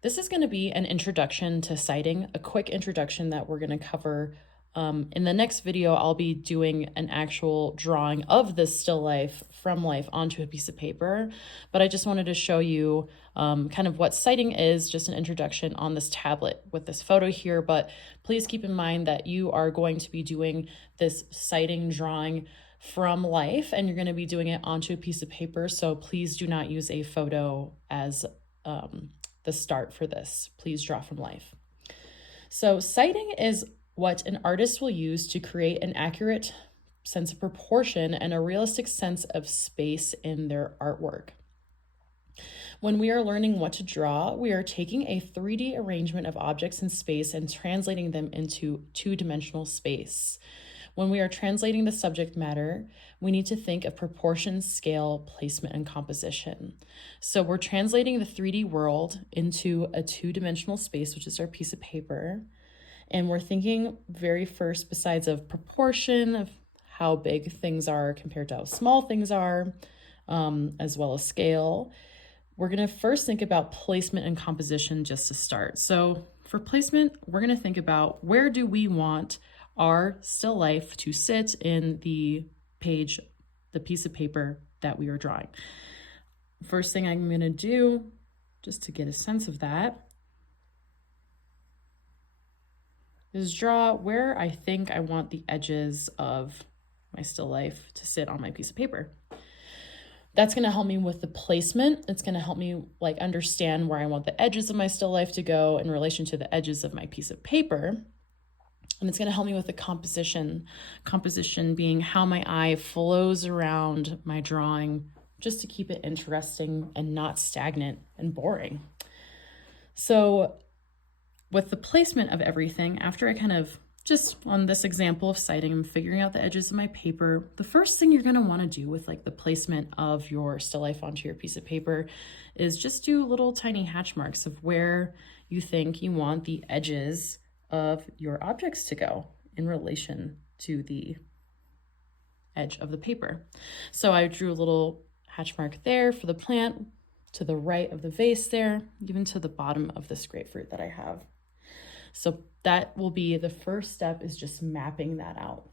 This is going to be an introduction to sighting, a quick introduction that we're going to cover. In the next video, I'll be doing an actual drawing of this still life from life onto a piece of paper, but I just wanted to show you kind of what sighting is, just an introduction on this tablet with this photo here. But please keep in mind that you are going to be doing this sighting drawing from life, and you're going to be doing it onto a piece of paper. So please do not use a photo as the start for this. Please draw from life. So sighting is what an artist will use to create an accurate sense of proportion and a realistic sense of space in their artwork. When we are learning what to draw, we are taking a 3D arrangement of objects in space and translating them into two-dimensional space. When we are translating the subject matter, we need to think of proportion, scale, placement, and composition. So we're translating the 3D world into a two-dimensional space, which is our piece of paper. And we're thinking very first, besides of proportion, of how big things are compared to how small things are, as well as scale. We're going to first think about placement and composition just to start. So for placement, we're going to think about where do we want our still life to sit in the page, the piece of paper that we are drawing. First thing I'm going to do, just to get a sense of that, is draw where I think I want the edges of my still life to sit on my piece of paper. That's going to help me with the placement. It's going to help me understand where I want the edges of my still life to go in relation to the edges of my piece of paper. And it's going to help me with the composition being how my eye flows around my drawing, just to keep it interesting and not stagnant and boring. So with the placement of everything, after I kind of, just on this example of sighting, I'm figuring out the edges of my paper. The first thing you're going to want to do with the placement of your still life onto your piece of paper is just do little tiny hatch marks of where you think you want the edges of your objects to go in relation to the edge of the paper. So I drew a little hatch mark there for the plant, to the right of the vase there, even to the bottom of this grapefruit that I have. So that will be the first step, is just mapping that out.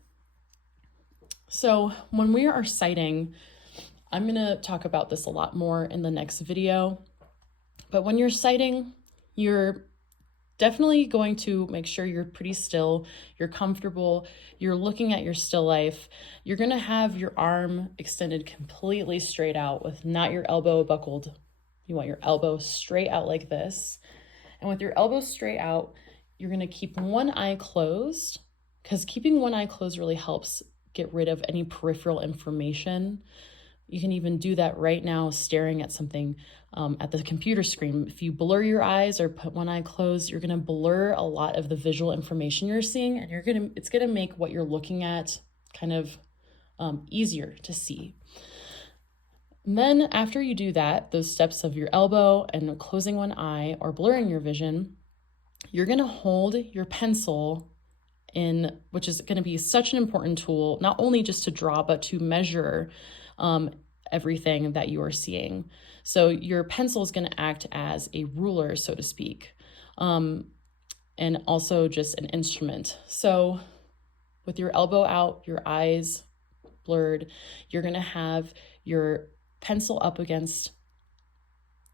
So when we are sighting, I'm going to talk about this a lot more in the next video, but when you're sighting, you're definitely going to make sure you're pretty still, you're comfortable, you're looking at your still life. You're going to have your arm extended completely straight out with not your elbow buckled. You want your elbow straight out like this. And with your elbow straight out, you're going to keep one eye closed, because keeping one eye closed really helps get rid of any peripheral information. You can even do that right now staring at something at the computer screen. If you blur your eyes or put one eye closed, you're going to blur a lot of the visual information you're seeing, and it's going to make what you're looking at kind of easier to see. And then after you do that, those steps of your elbow and closing one eye or blurring your vision, you're going to hold your pencil in, which is going to be such an important tool, not only just to draw, but to measure everything that you are seeing. So your pencil is going to act as a ruler, so to speak, and also just an instrument. So with your elbow out, your eyes blurred, you're going to have your pencil up against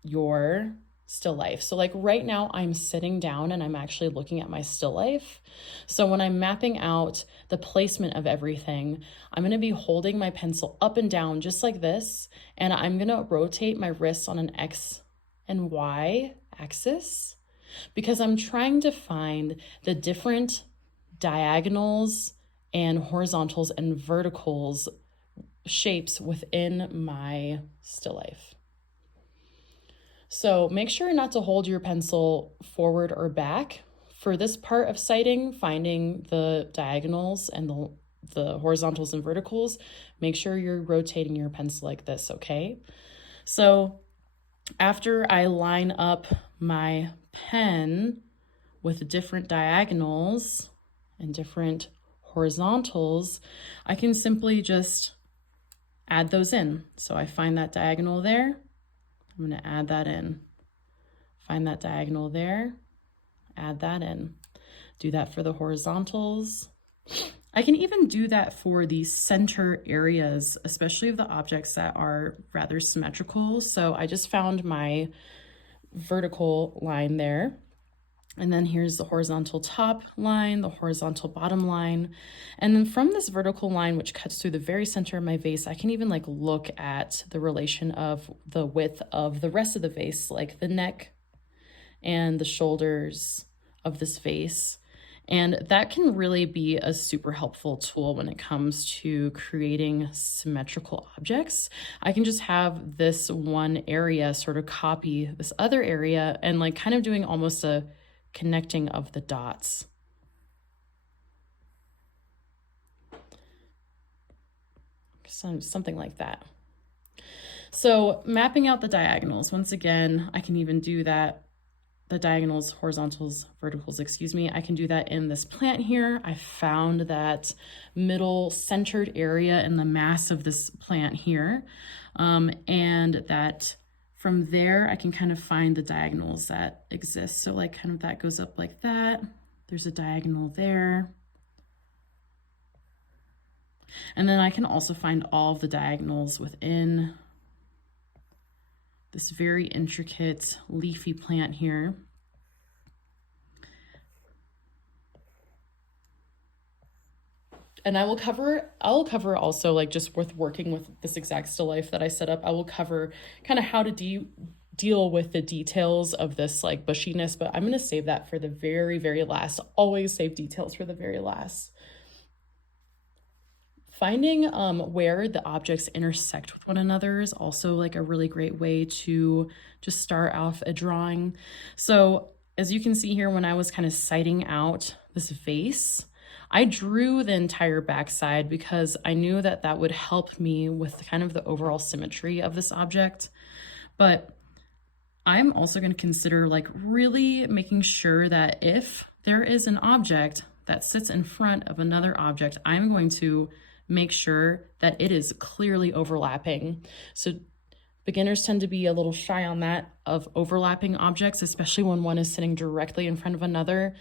your still life. So right now I'm sitting down and I'm actually looking at my still life. So when I'm mapping out the placement of everything, I'm going to be holding my pencil up and down just like this, and I'm going to rotate my wrists on an X and Y axis, because I'm trying to find the different diagonals and horizontals and verticals shapes within my still life. So make sure not to hold your pencil forward or back. For this part of sighting, finding the diagonals and the horizontals and verticals, make sure you're rotating your pencil like this, okay? So after I line up my pen with different diagonals and different horizontals, I can simply just add those in. So I find that diagonal there, I'm going to add that in. Find that diagonal there, add that in. Do that for the horizontals. I can even do that for the center areas, especially of the objects that are rather symmetrical. So I just found my vertical line there. And then here's the horizontal top line, the horizontal bottom line. And then from this vertical line, which cuts through the very center of my vase, I can even like look at the relation of the width of the rest of the vase, like the neck and the shoulders of this vase. And that can really be a super helpful tool when it comes to creating symmetrical objects. I can just have this one area sort of copy this other area and like kind of doing almost a connecting of the dots. Something like that. So mapping out the diagonals, once again, I can even do that, the diagonals, horizontals, verticals, excuse me. I can do that in this plant here. I found that middle centered area in the mass of this plant here. And that from there, I can kind of find the diagonals that exist. So like kind of that goes up like that. There's a diagonal there. And then I can also find all of the diagonals within this very intricate leafy plant here. And I'll cover also like just with working with this exact still life that I set up, I will cover kind of how to deal with the details of this like bushiness, but I'm going to save that for the very, very last. Always save details for the very last. Finding where the objects intersect with one another is also like a really great way to just start off a drawing. So as you can see here, when I was kind of sighting out this vase, I drew the entire backside because I knew that that would help me with kind of the overall symmetry of this object. But I'm also going to consider like really making sure that if there is an object that sits in front of another object, I'm going to make sure that it is clearly overlapping. So beginners tend to be a little shy on that of overlapping objects, especially when one is sitting directly in front of another.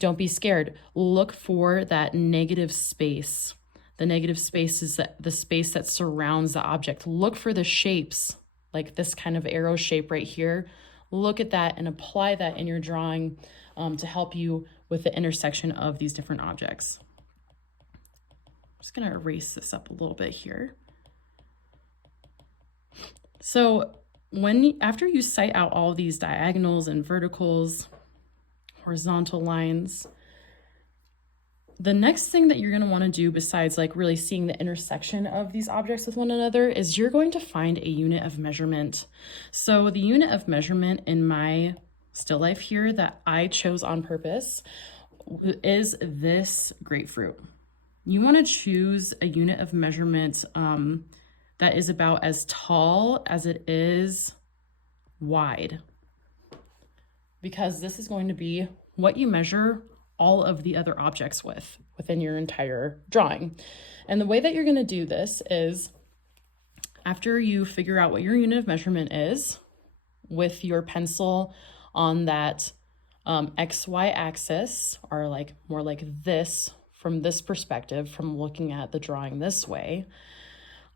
Don't be scared. Look for that negative space. The negative space is the space that surrounds the object. Look for the shapes, like this kind of arrow shape right here. Look at that and apply that in your drawing to help you with the intersection of these different objects. I'm just going to erase this up a little bit here. So after you sight out all these diagonals and verticals, horizontal lines, the next thing that you're going to want to do besides like really seeing the intersection of these objects with one another is you're going to find a unit of measurement. So the unit of measurement in my still life here that I chose on purpose is this grapefruit. You want to choose a unit of measurement that is about as tall as it is wide, because this is going to be what you measure all of the other objects within your entire drawing. And the way that you're going to do this is after you figure out what your unit of measurement is with your pencil on that XY axis, or like more like this from this perspective, from looking at the drawing this way,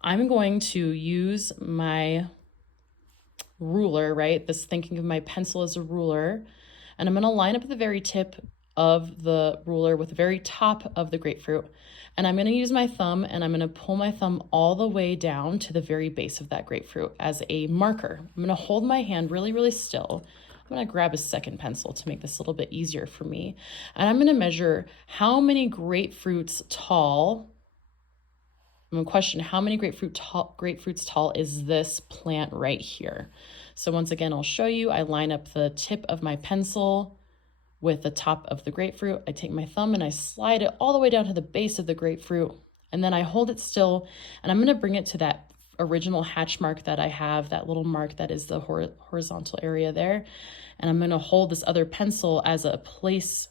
I'm going to use my ruler, right? This thinking of my pencil as a ruler, and I'm going to line up at the very tip of the ruler with the very top of the grapefruit. And I'm going to use my thumb and I'm going to pull my thumb all the way down to the very base of that grapefruit as a marker. I'm going to hold my hand really, really still. I'm going to grab a second pencil to make this a little bit easier for me. And I'm going to measure how many grapefruits tall. I'm going to question how many grapefruits tall is this plant right here. So once again, I'll show you. I line up the tip of my pencil with the top of the grapefruit. I take my thumb and I slide it all the way down to the base of the grapefruit. And then I hold it still and I'm going to bring it to that original hatch mark that I have, that little mark that is the horizontal area there. And I'm going to hold this other pencil as a place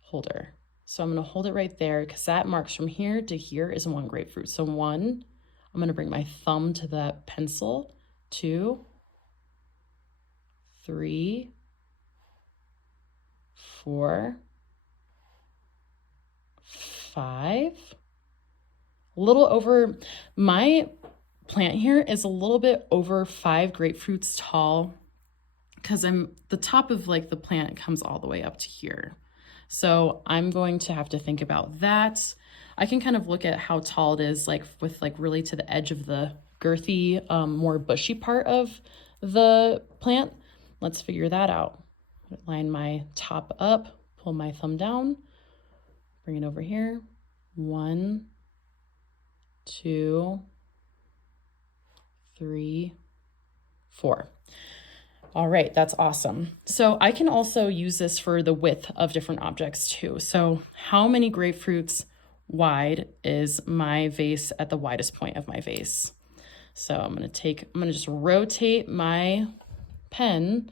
holder. So I'm going to hold it right there because that marks from here to here is one grapefruit. So one, I'm going to bring my thumb to the pencil, 2, 3, 4, 5. A little over, my plant here is a little bit over 5 grapefruits tall because the top of like the plant comes all the way up to here. So I'm going to have to think about that. I can kind of look at how tall it is, like with like really to the edge of the girthy, more bushy part of the plant. Let's figure that out. Line my top up, pull my thumb down, bring it over here. 1, 2, 3, 4. All right, that's awesome. So I can also use this for the width of different objects too. So how many grapefruits wide is my vase at the widest point of my vase? So I'm gonna just rotate my pen,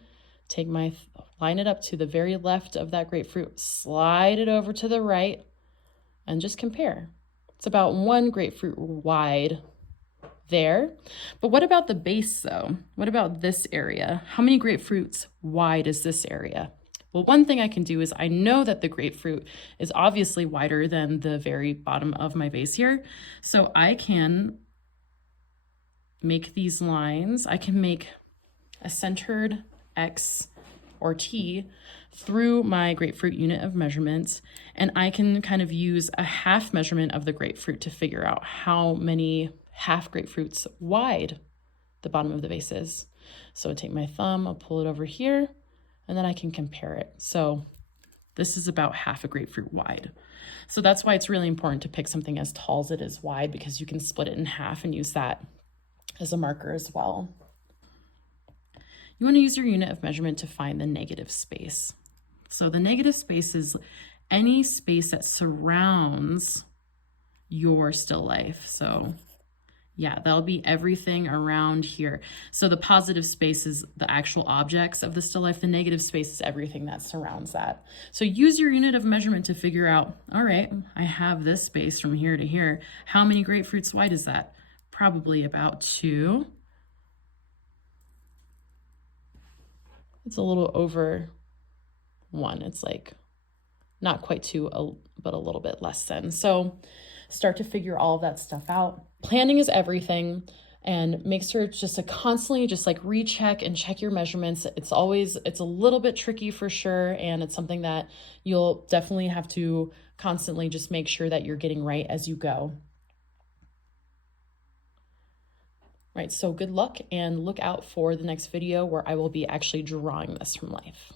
line it up to the very left of that grapefruit, slide it over to the right, and just compare. It's about 1 grapefruit wide there. But what about the base though? What about this area? How many grapefruits wide is this area? Well, one thing I can do is I know that the grapefruit is obviously wider than the very bottom of my vase here. So I can make these lines. I can make a centered X or T through my grapefruit unit of measurements, and I can kind of use a half measurement of the grapefruit to figure out how many half grapefruits wide the bottom of the vase is. So I take my thumb, I'll pull it over here, and then I can compare it. So this is about half a grapefruit wide. So that's why it's really important to pick something as tall as it is wide, because you can split it in half and use that as a marker as well. You want to use your unit of measurement to find the negative space. So the negative space is any space that surrounds your still life. So yeah, that'll be everything around here. So the positive space is the actual objects of the still life. The negative space is everything that surrounds that. So use your unit of measurement to figure out, all right, I have this space from here to here. How many grapefruits wide is that? Probably about 2. It's a little over 1. It's like not quite 2, but a little bit less than. So start to figure all of that stuff out. Planning is everything, and make sure it's just constantly just like recheck and check your measurements. It's a little bit tricky for sure, and it's something that you'll definitely have to constantly just make sure that you're getting right as you go. Right, so good luck, and look out for the next video where I will be actually drawing this from life.